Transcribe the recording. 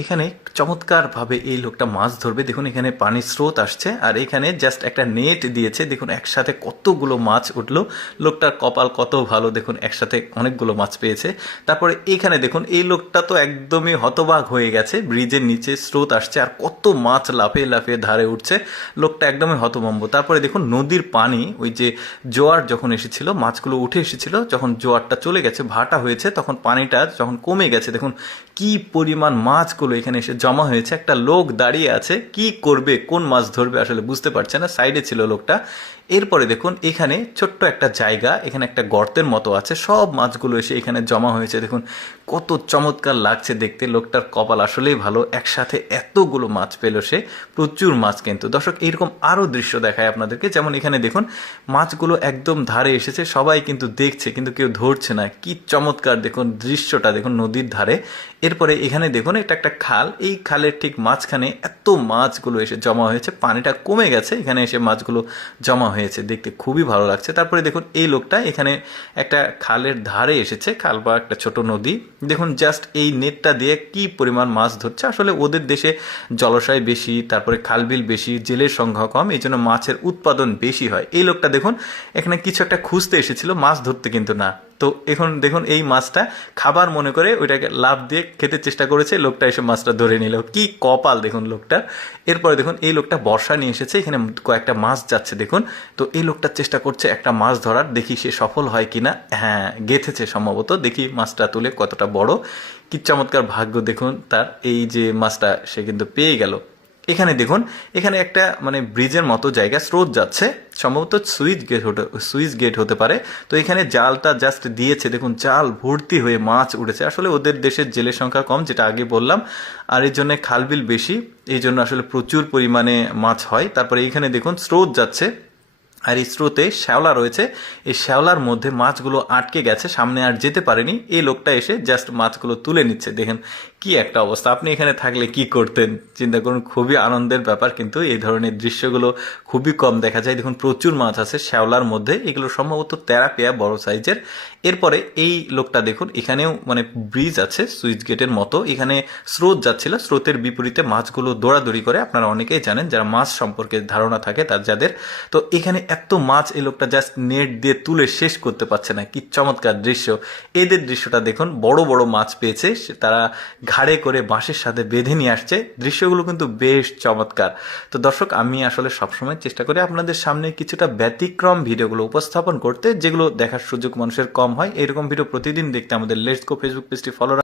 এখানে চমৎকারভাবে এই লোকটা মাছ ধরবে। দেখুন এখানে পানির স্রোত আসছে আর এখানে জাস্ট একটা নেট দিয়েছে। দেখুন একসাথে কতগুলো মাছ উঠলো। লোকটার কপাল কত ভালো, দেখুন একসাথে অনেকগুলো মাছ পেয়েছে। তারপরে এখানে দেখুন এই লোকটা তো একদমই হতবাক হয়ে গেছে। ব্রিজের নিচে স্রোত আসছে আর কত মাছ লাফিয়ে লাফিয়ে ধারে উঠছে। লোকটা একদমই হতভম্ব। তারপরে দেখুন নদীর পানি, ওই যে জোয়ার যখন এসেছিল, মাছগুলো উঠে এসেছিল, যখন জোয়ারটা চলে গেছে, ভাটা হয়েছে, তখন পানিটা যখন কমে গেছে, দেখুন কি পরিমাণ মাছগুলো এখানে এসে জমা হয়েছে। একটা লোক দাঁড়িয়ে আছে, কি করবে, কোন মাছ ধরবে আসলে বুঝতে পারছে না। সাইডে ছিল লোকটা। এরপরে দেখুন এখানে ছোট্ট একটা জায়গা, এখানে একটা গর্তের মতো আছে, সব মাছগুলো এসে এখানে জমা হয়েছে। দেখুন কত চমৎকার লাগছে দেখতে। লোকটার কপাল আসলেই ভালো, একসাথে এতগুলো মাছ পেল সে, প্রচুর মাছ। কিন্তু দর্শক এইরকম আরও দৃশ্য দেখায় আপনাদেরকে, যেমন এখানে দেখুন মাছগুলো একদম ধারে এসেছে, সবাই কিন্তু দেখছে কিন্তু কেউ ধরছে না। কি চমৎকার দেখুন দৃশ্যটা, দেখুন নদীর ধারে। এরপরে এখানে দেখুন এটা একটা খাল, এই খালের ঠিক মাঝখানে এত মাছগুলো এসে জমা হয়েছে। পানিটা কমে গেছে, এখানে এসে মাছগুলো জমা হয়েছে, দেখতে খুবই ভালো লাগছে। তারপরে দেখুন এই লোকটা এখানে একটা খালের ধারে এসেছে, খাল বা একটা ছোট নদী। দেখুন জাস্ট এই নেটটা দিয়ে কি পরিমাণ মাছ ধরছে। আসলে ওদের দেশে জলাশয় বেশি, তারপরে খালবিল বেশি, জেলের সংখ্যা কম, এই জন্য মাছের উৎপাদন বেশি হয়। এই লোকটা দেখুন এখানে কিছু একটা খুঁজতে এসেছিল, মাছ ধরতে কিন্তু না। তো এখন দেখুন এই মাছটা খাবার মনে করে ওইটাকে লাফ দিয়ে খেতে চেষ্টা করেছে, লোকটা এসে মাছটা ধরে নিল। কি কপাল দেখুন লোকটার। এরপরে দেখুন এই লোকটা বর্ষা নিয়ে এসেছে, এখানে কয়েকটা মাছ যাচ্ছে দেখুন। তো এই লোকটা চেষ্টা করছে একটা মাছ ধরার, দেখি সে সফল হয় কিনা। হ্যাঁ, গেঁথেছে সম্ভবত। দেখি মাছটা তুলে কতটা বড়। কি চমৎকার ভাগ্য দেখুন তার, এই যে মাছটা সে কিন্তু পেয়ে গেল। এখানে দেখুন এখানে একটা মানে ব্রিজের মতো জায়গা, স্রোত যাচ্ছে, সম্ভবত সুইচ গেট হতে পারে। তো এখানে জালটা জাস্ট দিয়েছে, দেখুন জাল ভর্তি হয়ে মাছ উঠেছে। আসলে ওদের দেশের জেলের সংখ্যা কম, যেটা আগে বললাম, আর এই জন্য খালবিল বেশি, এই জন্য আসলে প্রচুর পরিমাণে মাছ হয়। তারপরে এখানে দেখুন স্রোত যাচ্ছে আর এই স্রোতে শ্যাওলা রয়েছে, এই শ্যাওলার মধ্যে মাছগুলো আটকে গেছে, সামনে আর যেতে পারেনি। এই লোকটা এসে জাস্ট মাছগুলো তুলে নিচ্ছে। দেখেন কি একটা অবস্থা। আপনি এখানে থাকলে কি করতেন চিন্তা করুন। খুবই আনন্দের ব্যাপার, কিন্তু এই ধরনের দৃশ্যগুলো খুবই কম দেখা যায়। দেখুন প্রচুর মাছ আছে শ্যাওলার মধ্যে, এগুলো সম্ভবত তেলাপিয়া, বড় সাইজের। এরপরে এই লোকটা দেখুন এখানেও মানে ব্রিজ আছে সুইচ গেটের মতো, এখানে স্রোত যাচ্ছিল, স্রোতের বিপরীতে মাছগুলো দৌড়াদৌড়ি করে। আপনারা অনেকেই জানেন যারা মাছ সম্পর্কে ধারণা থাকে তার যাদের। তো এখানে এত মাছ এই লোকটা জাস্ট নেট দিয়ে তুলে শেষ করতে পারছে না। কি চমৎকার দৃশ্য। এদের দৃশ্যটা দেখুন, বড় বড় মাছ পেয়েছে, তারা ঘাড়ে করে বাঁশের সাথে বেঁধে নিয়ে আসছে। দৃশ্যগুলো কিন্তু বেশ চমৎকার। তো দর্শক আমি আসলে সবসময় চেষ্টা করি আপনাদের সামনে কিছুটা ব্যতিক্রম ভিডিওগুলো উপস্থাপন করতে, যেগুলো দেখার সুযোগ মানুষের কম হয়। এরকম ভিডিও প্রতিদিন দেখতে আমাদের লেটস গো ফেসবুক পেজটি ফলো